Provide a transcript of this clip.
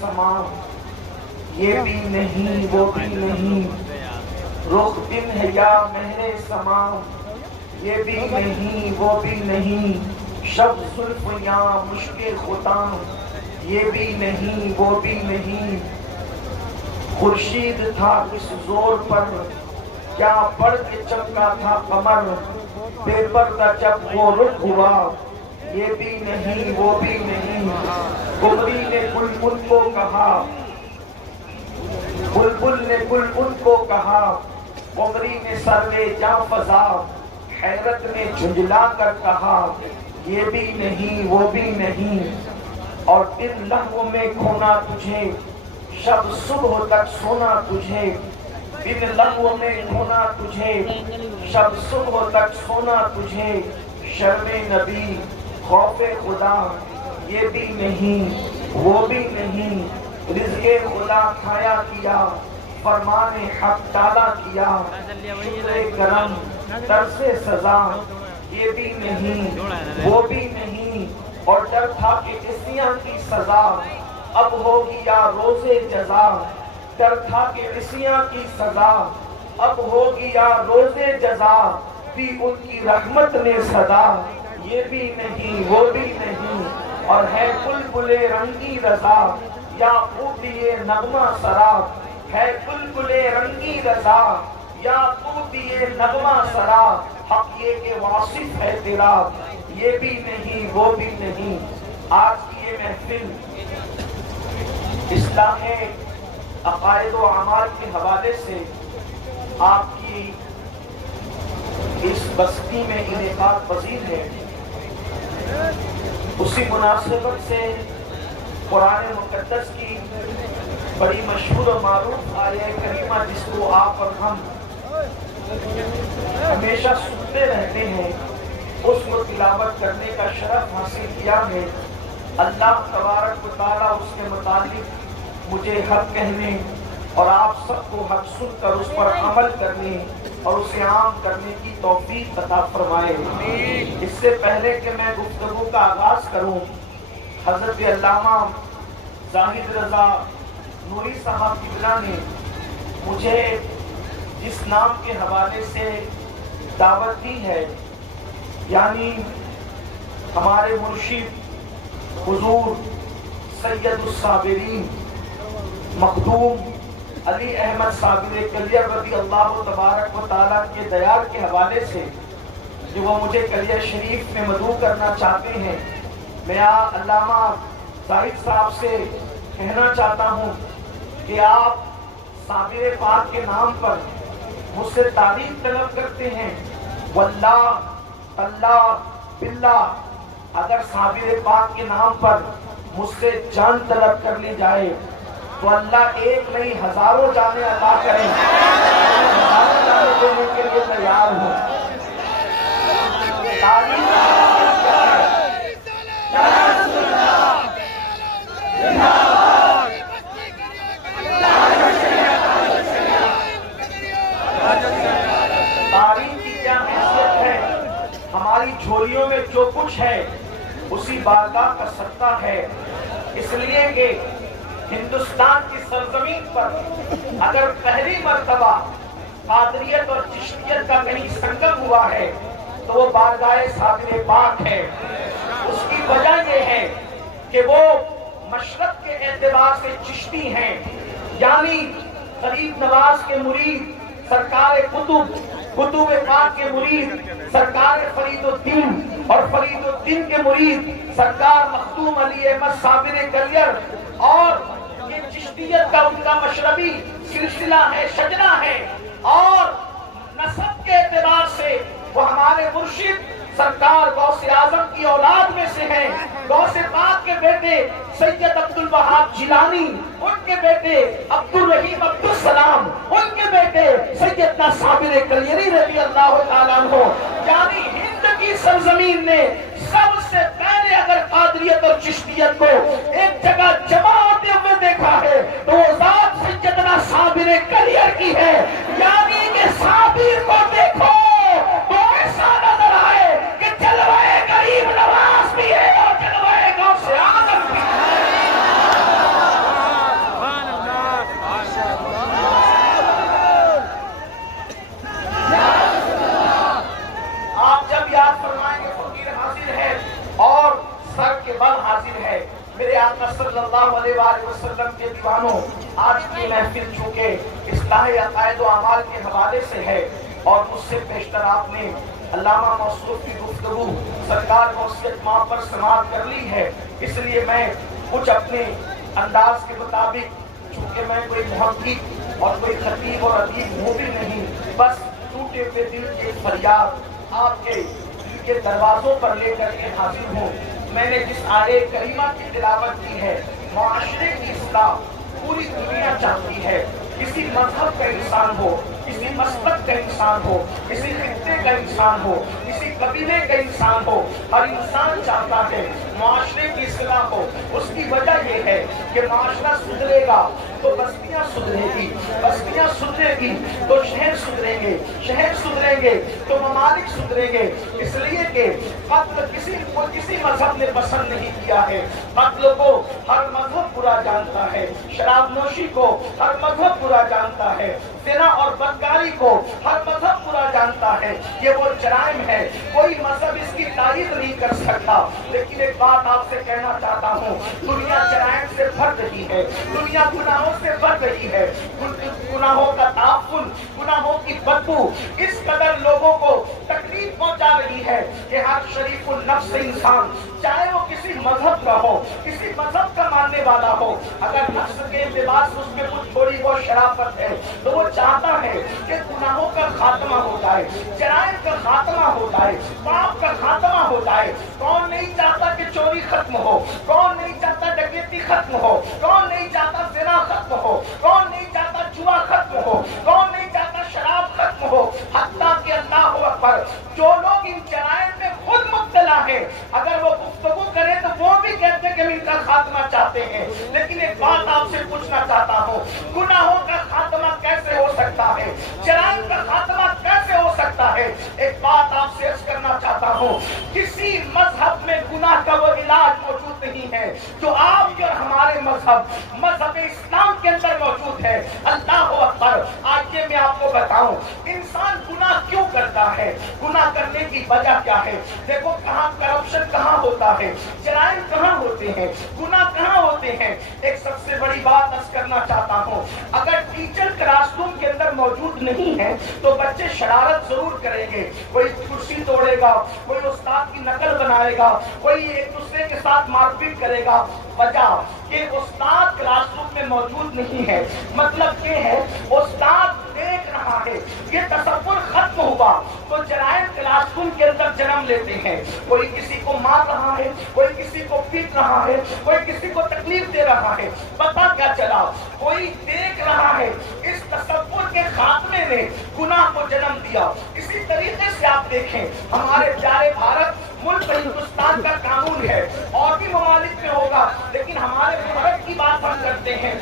سما، یہ بھی نہیں وہ بھی نہیں، رخ دن ہے یا مہر سما، یہ بھی نہیں وہ بھی نہیں، شب زلف یا مشک خطاں، یہ بھی نہیں وہ بھی نہیں، خورشید تھا اس زور پر، کیا پڑھ کے چمکا تھا قمر، بے پردہ جب وہ رخ ہوا، یہ بھی نہیں وہ بھی نہیں، قمری نے بلبل کو کہا، بلبل نے بلبل کو کہا، قمری نے سروے جاں فضا، حیرت نے جھنجلا کر کہا، یہ بھی نہیں وہ بھی نہیں، اور دن لہو میں کھونا تجھے، شب صبح تک سونا تجھے، دن لہو میں کھونا تجھے، شب صبح تک سونا تجھے، شرم نبی خوف خدا، یہ بھی نہیں وہ بھی نہیں، رزق خدا کھایا کیا، فرمان حق ٹالا کیا، شکر کرم طرز سزا، یہ بھی نہیں وہ بھی نہیں، اور ڈر تھا کہ عصیاں کی سزا اب ہوگی یا روز جزا، ڈر تھا کہ عصیاں کی سزا اب ہوگی یا روز جزا، بھی ان کی رحمت نے صدا، یہ بھی نہیں وہ بھی نہیں، اور ہے بلبل رنگی رضا، یا قوتیے نغمہ سرا، ہے بلبل رنگی رضا، یا قوتیے نغمہ سرا، حق یہ کہ واصف ہے تیرا، یہ بھی نہیں وہ بھی نہیں۔ آج کی یہ محفل اصلاح عقائد و اعمال کے حوالے سے آپ کی اس بستی میں انعقاد پذیر ہے، اسی مناسبت سے قرآن مقدس کی بڑی مشہور و معروف آیہ کریمہ جس کو آپ اور ہم ہمیشہ سنتے رہتے ہیں، اس کو تلاوت کرنے کا شرف حاصل کیا ہے۔ اللہ تبارک و تعالیٰ اس کے متعلق مجھے حق کہنے اور آپ سب کو حق سن کر اس پر عمل کرنے اور اسے عام کرنے کی توفیق عطا فرمائے۔ اس سے پہلے کہ میں گفتگو کا آغاز کروں، حضرت علامہ زاہد رضا نوری صاحب قبلہ نے مجھے جس نام کے حوالے سے دعوت دی ہے، یعنی ہمارے مرشد حضور سید الصابرین مخدوم علی احمد صابر کلیہ رضی اللہ تبارک و تعالیٰ کے دیار کے حوالے سے جو وہ مجھے کلیہ شریف میں مدعو کرنا چاہتے ہیں، میں علامہ زاہد صاحب سے کہنا چاہتا ہوں کہ آپ صابر پاک کے نام پر مجھ سے تعریف طلب کرتے ہیں، واللہ اللہ باللہ اگر صابر پاک کے نام پر مجھ سے جان طلب کر لی جائے تو اللہ ایک نہیں ہزاروں جانیں عطا کریں، ہزاروں جانیں دینے کے لیے تیار ہوں۔ تعریف کی کیا حیثیت ہے؟ ہماری جھولیوں میں جو کچھ ہے اسی بارگاہ کا صدقہ ہے، اس لیے کہ ہندوستان کی سرزمین پر اگر پہلی مرتبہ قادریت اور چشتیت کا کہیں سنگم ہوا ہے تو وہ بارگاہ صابر پاک ہے۔ اس کی وجہ یہ ہے کہ وہ مشرق کے اعتبار سے چشتی ہیں، یعنی غریب نواز کے مرید سرکار قطب پاک کے مرید سرکار فرید الدین اور فرید الدین کے مرید سرکار مخدوم علی احمد صابر کلیہ، اور یہ چشتیت کا ان کا مشربی سلسلہ ہے، شجرہ ہے، اور نسب کے اعتبار سے وہ ہمارے مرشد سرکار غوث اعظم کی اولاد میں سے ہیں۔ غوث پاک کے بیٹے سید عبد الوہاب جیلانی، ان کے بیٹے عبد الرحیم عبد السلام، ان کے بیٹے سیدنا صابر کلیری رضی اللہ تعالیٰ عنہ، یعنی ہند کی سرزمین نے سب سے پہلے اگر قادریت اور چشتیت کو ایک جگہ جمع ہوتے ہوئے دیکھا ہے تو وہ ذات سیدنا صابر کلیری کی ہے، یعنی کہ صابر کو دیکھو تو ایسا نظر آئے کہ جلوہ غریب نواز بھی ہے اور جلوہ غوث اعظم بھی ہے۔ सल्लल्लाहु अलैहि वसल्लम के दीवानों, आज की महफिल चूंकि इस्लाह अकायद व अमाल के हवाले से है और मुझसे पेशतर आपने अल्लामा मौसूफ की गुफ्तगू सरकार वसीयत माँ पर समाप्त कर ली है, इसलिए मैं कुछ अपने अंदाज के मुताबिक, चूंकि मैं कोई मुहक्किक और कोई खतीब और अदीब हूँ भी नहीं, बस टूटे हुए दिल की फरियाद आपके दिल के दरवाजों पर लेकर के हाजिर हूँ। मैंने जिस आये करीमा की तिलावत की है, मुआशरे की इस्लाह पूरी दुनिया चाहती है। किसी मजहब का इंसान हो, किसी मसलक का इंसान हो, किसी खित्ते का इंसान हो, किसी कबीले का इंसान हो, हर इंसान चाहता है मुआशरे की इस्लाह हो। उसकी वजह यह है कि मुआशरा सुधरेगा तो बस्तियां सुधरेगी, बस्तियां सुधरेगी तो शहर सुधरेंगे, शहर सुधरेंगे तो ममालिक सुधरेंगे। इसलिए कि कत्ल किसी मजहब ने पसंद नहीं किया है। कत्ल को हर मजहब बुरा जानता है, शराबनोशी को हर मजहब बुरा जानता है, ज़िना और बदकारी को हर मजहब बुरा जानता है। ये वो जराइम है, कोई मजहब इसकी तारीफ नहीं कर सकता। लेकिन एक बात आपसे कहना चाहता हूँ, दुनिया जराइम से भर रही है, दुनिया गुनाहों से भर रही है। गुनाहों का ताफुल, गुनाहों की बदबू इस कदर लोगों को तकलीफ पहुंचा रही है कि हर शरीफुल नफ्स इंसान, चाहे वो किसी मजहब का हो, किसी मजहब का मानने वाला हो, अगर नफ्स के लिबास उसमें कुछ थोड़ी बहुत शराफत है तो वो चाहता है कि गुनाहों का खात्मा हो जाए, जराइम का खात्मा हो जाए, पाप का खात्मा हो जाए। कौन नहीं चाहता कि चोरी खत्म हो, कौन नहीं चाहता डकैती खत्म हो, कौन नहीं चाहता ज़िना खत्म हो, कौन नहीं चाहता जुआ खत्म हो, कौन नहीं चाहता शराब खत्म हो। हत्ता कि अल्लाह अकबर, जो लोग इन जराइम में खुद मुब्तला है, अगर वो गुफ्तगू करें तो वो भी कहते हैं कि हम इनका खात्मा चाहते हैं। लेकिन एक बात आपसे पूछना चाहता हूँ, गुनाहों का खात्मा कैसे हो सकता है, जराइम का खात्मा कैसे हो सकता है? एक बात आपसे अर्ज करना चाहता हूँ, किसी मजहब में गुनाह का वो इलाज मौजूद नहीं है जो आपके और हमारे मजहब इस्लाम के अंदर मौजूद है। अल्लाह अकबर। आज ये मैं आपको बताऊं, इंसान गुनाह क्यों करता है, गुनाह करने की वजह क्या है? देखो कहाँ करप्शन कहाँ होता है, जराइम कहाँ होते हैं, गुनाह कहाँ होते हैं। एक सबसे बड़ी बात अर्ज करना चाहता हूँ, अगर टीचर क्लासरूम के अंदर मौजूद नहीं है तो बच्चे शरारत जरूर करेंगे। कोई कुर्सी तोड़ेगा, कोई उस्ताद की नकल बनाएगा, कोई एक दूसरे के साथ मारपीट करेगा। वजह कि उस्ताद क्लासरूम में मौजूद नहीं है, मतलब ये है उस्ताद देख रहा है, ये तसव्वुर खत्म हुआ तो जराइम क्लासरूम के अंदर जन्म लेते हैं। कोई किसी को मार रहा है, कोई किसी को पीट रहा है, कोई किसी को तकलीफ दे रहा है, पता क्या चला? कोई देख रहा है। इस तसव्वुर के खात्मे ने गुनाह को जन्म दिया। इसी तरीके से आप देखें, हमारे प्यारे भारत मुल्क हिंदुस्तान का कानून है, और भी ममालिक में होगा, लेकिन हमारे भारत की बात हम करते हैं।